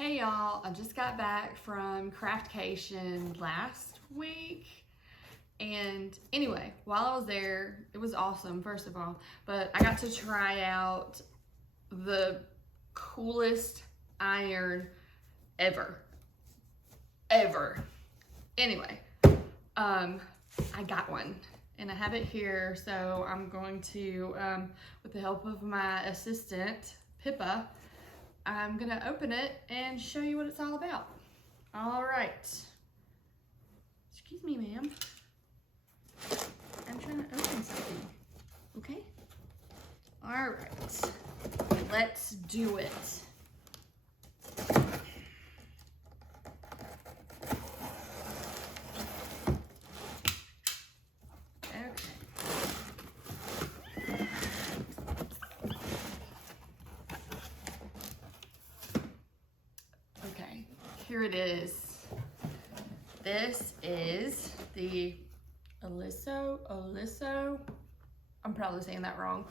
Hey y'all, I just got back from Craftcation last week. And anyway, while I was there, it was awesome, first of all. But I got to try out the coolest iron ever. Anyway, I got one. And I have it here, so I'm going to, with the help of my assistant, Pippa, I'm gonna open it and show you what it's all about. All right. Excuse me, ma'am. I'm trying to open something. Okay? All right. Let's do it. Here it is. This is the Oliso. I'm probably saying that wrong.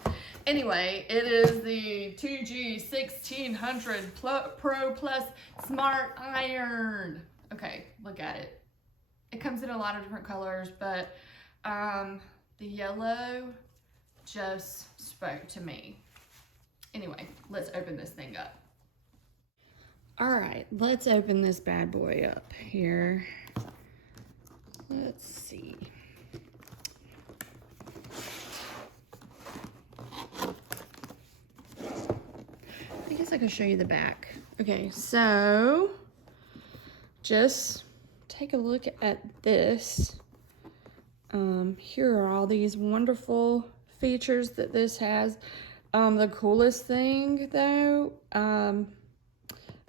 Anyway, it is the TG1600 ProPlus Smart Iron. Okay, look at it. It comes in a lot of different colors, but the yellow just spoke to me. Anyway, let's open this thing up. All right, let's open this bad boy up here. Let's see. I guess I could show you the back. Okay, so just take a look at this. Here are all these wonderful features that this has. The coolest thing though,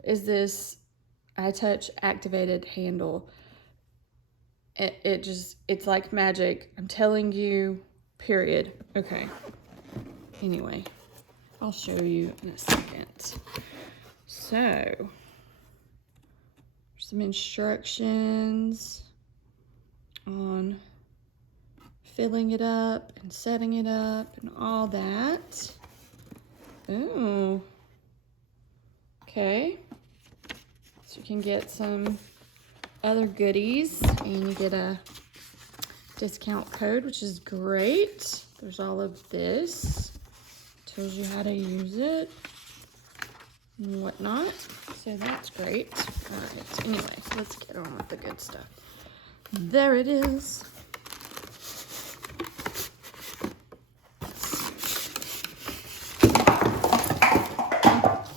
is this iTouch activated handle. It's like magic. I'm telling you, period. Okay. Anyway, I'll show you in a second. So, some instructions on filling it up and setting it up and all that. Ooh. Okay. So you can get some other goodies and you get a discount code, which is great. There's all of this. Tells you how to use it and whatnot. So that's great. All right, anyway, let's get on with the good stuff. There it is.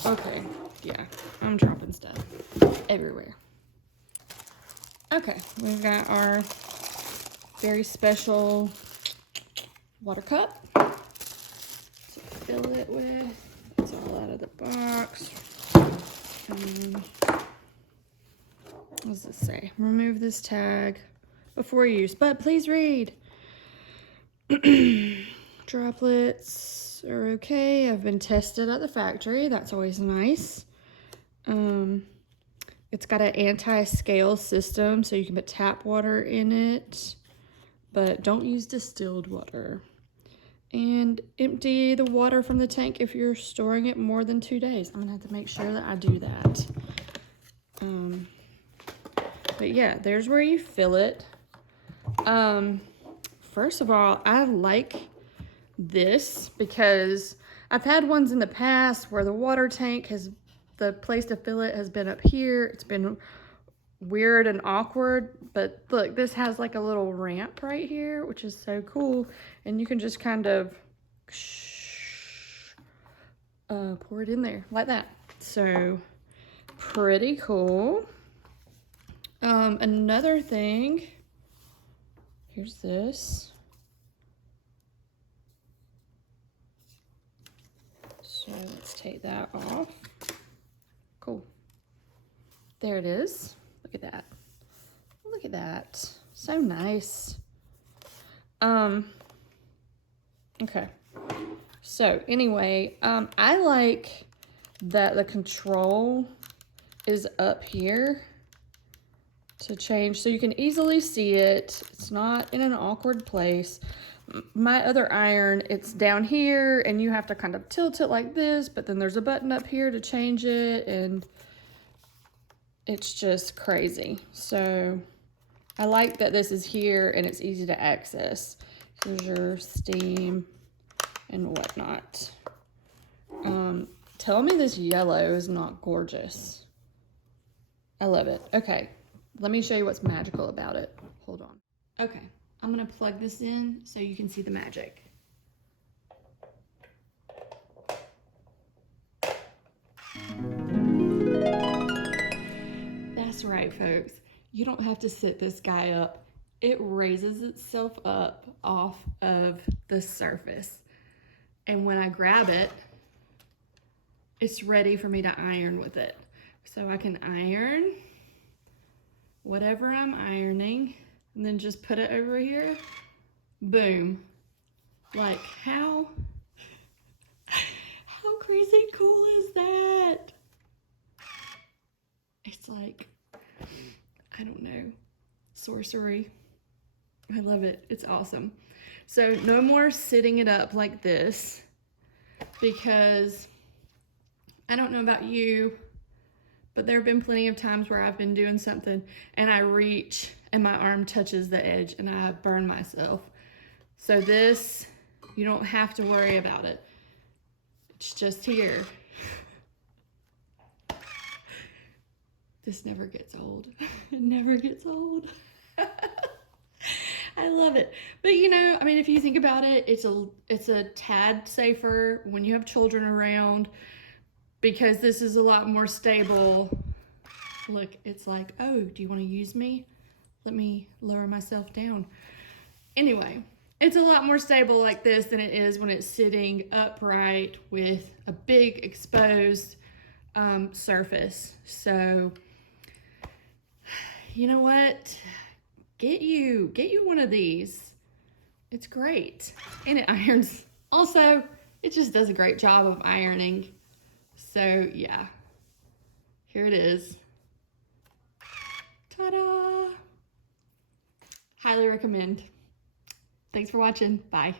Okay, yeah, I'm dropping stuff everywhere. Okay, we've got our very special water cup to fill it with. It's all out of the box. What does this say? Remove this tag before use, but please read. Droplets are okay. I've been tested at the factory. That's always nice. It's got an anti-scale system, so you can put tap water in it, but don't use distilled water. And empty the water from the tank if you're storing it more than 2 days. I'm gonna have to make sure that I do that. But yeah, there's where you fill it. First of all, I like this because I've had ones in the past where the water tank the place to fill it has been up here. It's been weird and awkward, but look, this has like a little ramp right here, which is so cool. And you can just kind of pour it in there like that. So pretty cool. Another thing, here's this. So let's take that off. Cool. There it is. Look at that. Look at that. So nice. Okay. So anyway, I like that the control is up here to change, so you can easily see it. It's not in an awkward place. My other iron, it's down here and you have to kind of tilt it like this, but then there's a button up here to change it, and it's just crazy. So I like that this is here and it's easy to access. Here's your steam and whatnot. Tell me this yellow is not gorgeous. I love it. Okay, let me show you what's magical about it. Hold on. Okay, I'm gonna plug this in so you can see the magic. That's right, folks. You don't have to sit this guy up. It raises itself up off of the surface. And when I grab it, it's ready for me to iron with it. So I can iron whatever I'm ironing and then just put it over here. Boom. Like how crazy cool is that? It's like, I don't know, sorcery. I love it. It's awesome. So no more sitting it up like this, because I don't know about you, but there have been plenty of times where I've been doing something and I reach and my arm touches the edge and I burn myself. So this, you don't have to worry about it. It's just here. This never gets old. It never gets old. I love it. But you know, I mean, if you think about it, it's a tad safer when you have children around, because this is a lot more stable. Look, it's like, oh, do you want to use me? Let me lower myself down. Anyway, it's a lot more stable like this than it is when it's sitting upright with a big exposed surface. So, you know what? Get you one of these. It's great. And it irons. Also, it just does a great job of ironing. So yeah, here it is. Ta-da! Highly recommend. Thanks for watching. Bye.